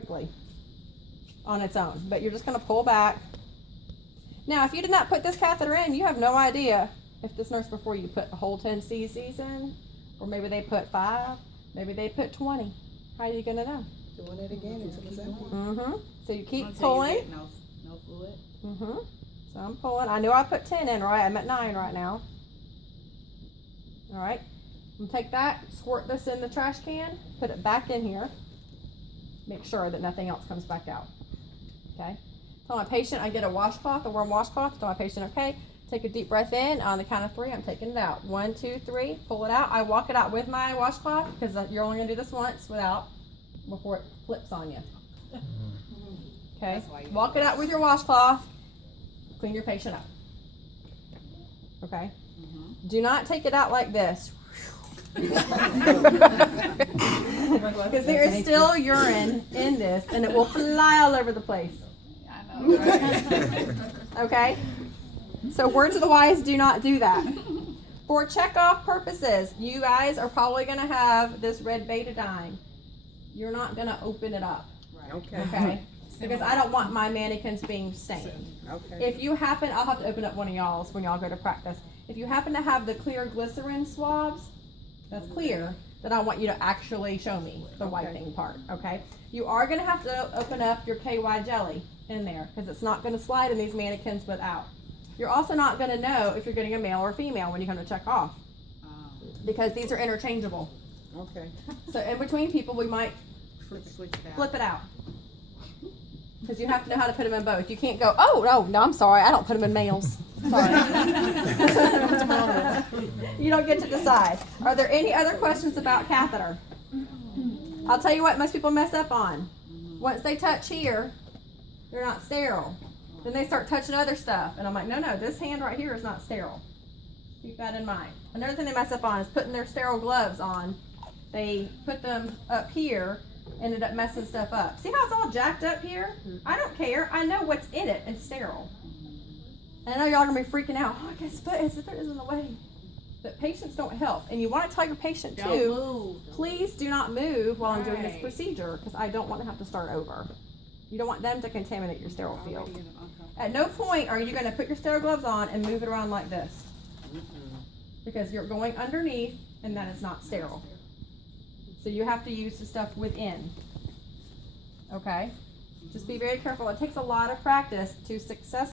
quickly on its own. But you're just going to pull back. Now, if you did not put this catheter in, you have no idea if this nurse before you put a whole 10 cc's in, or maybe they put 5, maybe they put 20. How are you going to know? Doing it again until it's empty. Mm-hmm. So you keep Until pulling. you get no fluid. Mm-hmm. So I'm pulling. I knew I put 10 in, right? I'm at 9 right now. All right. I'm gonna take that, squirt this in the trash can, put it back in here. Make sure that nothing else comes back out. Okay. Tell my patient I get a washcloth, a warm washcloth. Tell my patient, okay, take a deep breath in. On the count of 3, I'm taking it out. 1, 2, 3. Pull it out. I walk it out with my washcloth because you're only gonna do this once without before it flips on you. Okay. Walk it out with your washcloth. Clean your patient up. Okay. Do not take it out like this. Because there is still urine in this and it will fly all over the place. I know, right? Okay? So words of the wise, do not do that. For check-off purposes, you guys are probably going to have this red betadine. You're not going to open it up. Okay. Okay? Because I don't want my mannequins being stained. Okay. If you happen, I'll have to open up one of y'all's when y'all go to practice. If you happen to have the clear glycerin swabs, that's clear, then I want you to actually show me the wiping part, okay? You are going to have to open up your KY jelly in there because it's not going to slide in these mannequins without. You're also not going to know if you're getting a male or female when you come to check off because these are interchangeable. Okay. So in between people, we might Switch it out. flip it out. Because you have to know how to put them in both. You can't go, oh, no, I'm sorry, I don't put them in males. Sorry. You don't get to decide. Are there any other questions about catheter? I'll tell you what most people mess up on. Once they touch here, they're not sterile. Then they start touching other stuff. And I'm like, no, this hand right here is not sterile. Keep that in mind. Another thing they mess up on is putting their sterile gloves on. They put them up here, ended up messing stuff up. See how it's all jacked up here? I don't care. I know what's in it. It's sterile. And I know y'all are going to be freaking out. Oh, his foot is in the way. But patients don't help. And you want to tell your patient, Don't too, move. please do not move while I'm doing this Right. procedure because I don't want to have to start over. You don't want them to contaminate your sterile Already field. in an uncomfortable- At no point are you going to put your sterile gloves on and move it around like this because you're going underneath and that is not sterile. So you have to use the stuff within. Okay? Just be very careful. It takes a lot of practice to successfully